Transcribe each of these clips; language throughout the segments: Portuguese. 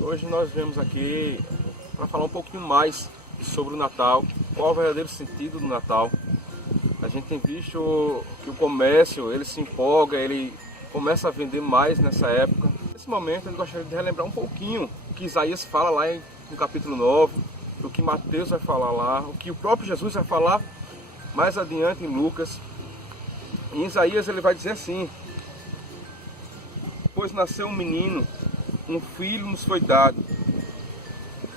Hoje nós viemos aqui para falar um pouquinho mais sobre o Natal, qual é o verdadeiro sentido do Natal. A gente tem visto que o comércio ele se empolga, ele começa a vender mais nessa época. Nesse momento eu gostaria de relembrar um pouquinho o que Isaías fala lá no capítulo 9, o que Mateus vai falar lá, o que o próprio Jesus vai falar mais adiante em Lucas. Em Isaías ele vai dizer assim: pois nasceu um menino, um filho nos foi dado.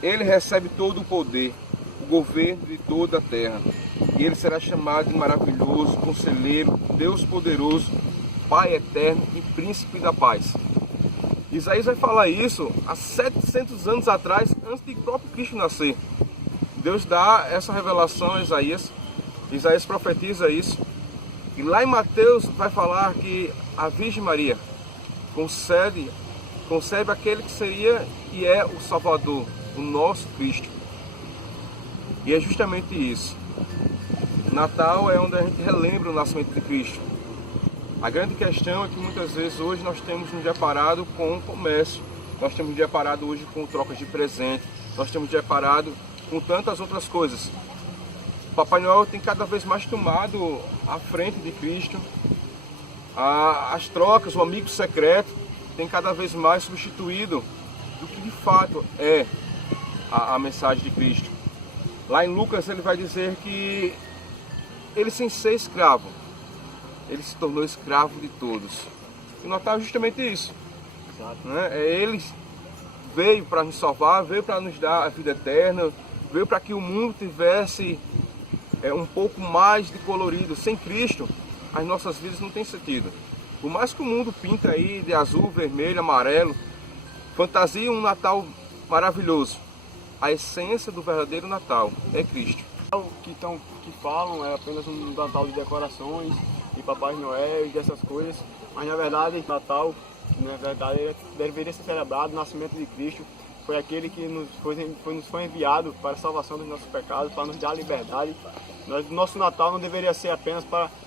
Ele recebe todo o poder, o governo de toda a terra. E ele será chamado de maravilhoso, conselheiro, Deus poderoso, Pai eterno e príncipe da paz. Isaías vai falar isso há 700 anos atrás, antes de próprio Cristo nascer. Deus dá essa revelação a Isaías. Isaías profetiza isso. E lá em Mateus vai falar que a Virgem Maria concebe aquele que seria e é o Salvador, o nosso Cristo. E é justamente isso. Natal é onde a gente relembra o nascimento de Cristo. A grande questão é que muitas vezes hoje nós temos nos deparado com o comércio, nós temos nos deparado hoje com trocas de presente, nós temos nos deparado com tantas outras coisas. O Papai Noel tem cada vez mais tomado a frente de Cristo. As trocas, o amigo secreto tem cada vez mais substituído do que de fato é a mensagem de Cristo. Lá em Lucas ele vai dizer que ele, sem ser escravo, ele se tornou escravo de todos. E o Natal é justamente isso. Exato. Né? Ele veio para nos salvar, veio para nos dar a vida eterna, veio para que o mundo tivesse um pouco mais de colorido. Sem Cristo, as nossas vidas não têm sentido. Por mais que o mundo pinta aí de azul, vermelho, amarelo, fantasia um Natal maravilhoso, a essência do verdadeiro Natal é Cristo. O que falam é apenas um Natal de decorações, de Papai Noel e dessas coisas, mas na verdade Natal, na verdade, ele deveria ser celebrado. O nascimento de Cristo foi aquele que nos foi enviado para a salvação dos nossos pecados, para nos dar a liberdade. Nosso Natal não deveria ser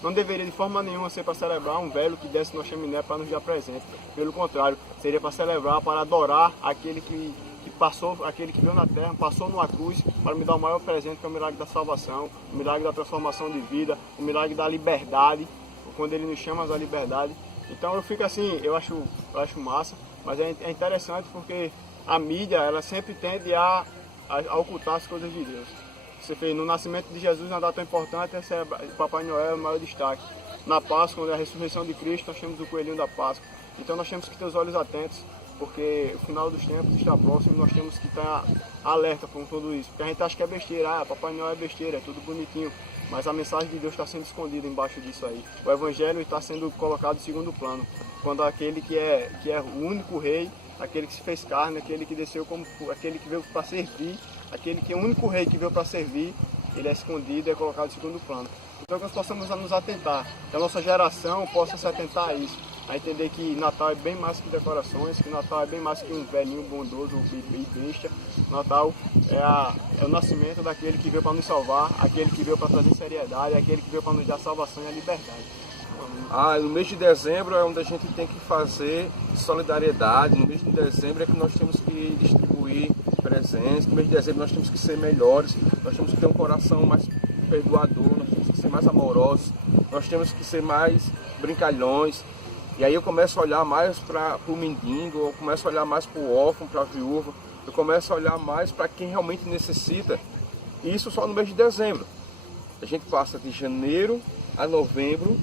não deveria de forma nenhuma ser para celebrar um velho que desce na chaminé para nos dar presente. Pelo contrário, seria para celebrar, para adorar aquele que passou, aquele que veio na terra, passou numa cruz para me dar o maior presente, que é o milagre da salvação, o milagre da transformação de vida, o milagre da liberdade, quando ele nos chama à liberdade. Então eu fico assim, eu acho massa, mas é interessante porque a mídia, ela sempre tende a ocultar as coisas de Deus. Você fez no nascimento de Jesus, uma data importante, Papai Noel é o maior destaque. Na Páscoa, quando é a ressurreição de Cristo, nós temos o coelhinho da Páscoa. Então nós temos que ter os olhos atentos, porque o final dos tempos está próximo, nós temos que estar alerta com tudo isso. Porque a gente acha que é besteira, Papai Noel é besteira, é tudo bonitinho, mas a mensagem de Deus está sendo escondida embaixo disso aí. O Evangelho está sendo colocado em segundo plano, quando aquele que é o único rei, aquele que se fez carne, aquele que desceu aquele que veio para servir, aquele que é o único rei que veio para servir, ele é escondido e é colocado em segundo plano. Então que nós possamos nos atentar, que a nossa geração possa se atentar a isso, a entender que Natal é bem mais que decorações, que Natal é bem mais que um velhinho bondoso e besta. Natal é o nascimento daquele que veio para nos salvar, aquele que veio para trazer seriedade, aquele que veio para nos dar salvação e a liberdade. No mês de dezembro é onde a gente tem que fazer solidariedade. No mês de dezembro é que nós temos que distribuir presentes. No mês de dezembro nós temos que ser melhores, nós temos que ter um coração mais perdoador, nós temos que ser mais amorosos, nós temos que ser mais brincalhões. E aí eu começo a olhar mais para o mendigo, eu começo a olhar mais para o órfão, para a viúva, eu começo a olhar mais para quem realmente necessita. E isso só no mês de dezembro. A gente passa de janeiro a novembro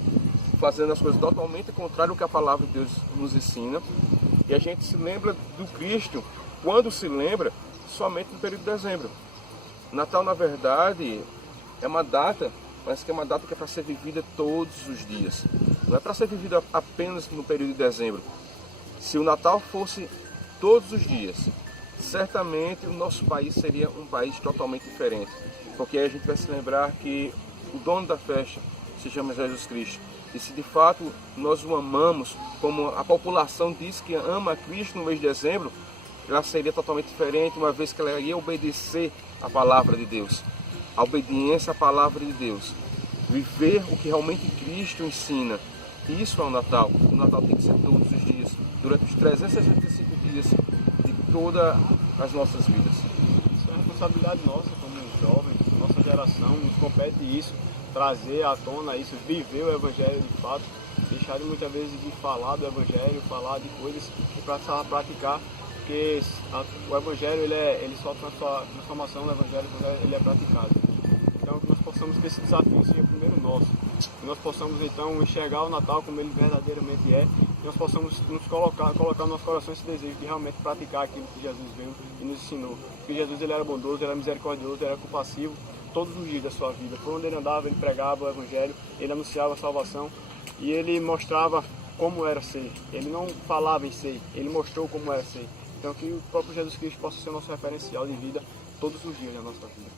fazendo as coisas totalmente contrário ao que a palavra de Deus nos ensina. E a gente se lembra do Cristo, quando se lembra, somente no período de dezembro. Natal, na verdade, é uma data, mas que é uma data que é para ser vivida todos os dias. Não é para ser vivida apenas no período de dezembro. Se o Natal fosse todos os dias, certamente o nosso país seria um país totalmente diferente. Porque aí a gente vai se lembrar que o dono da festa se chama Jesus Cristo. E se de fato nós o amamos, como a população diz que ama a Cristo no mês de dezembro, ela seria totalmente diferente, uma vez que ela ia obedecer a palavra de Deus. A obediência à palavra de Deus. Viver o que realmente Cristo ensina. Isso é o Natal. O Natal tem que ser todos os dias, durante os 365 dias todas as nossas vidas. Isso é uma responsabilidade nossa como jovens, nossa geração, nos compete isso, trazer à tona isso, viver o Evangelho de fato, deixar de muitas vezes de falar do Evangelho, falar de coisas e passar a praticar, porque o Evangelho ele só a transformação do Evangelho quando ele é praticado. Então que nós possamos ter esse desafio seja primeiro nosso, que nós possamos então enxergar o Natal como ele verdadeiramente é, que nós possamos nos colocar no nosso coração esse desejo de realmente praticar aquilo que Jesus veio e nos ensinou. Porque Jesus ele era bondoso, ele era misericordioso, ele era compassivo todos os dias da sua vida. Por onde ele andava, ele pregava o Evangelho, ele anunciava a salvação e ele mostrava como era ser. Ele não falava em ser, ele mostrou como era ser. Então que o próprio Jesus Cristo possa ser o nosso referencial de vida todos os dias da nossa vida.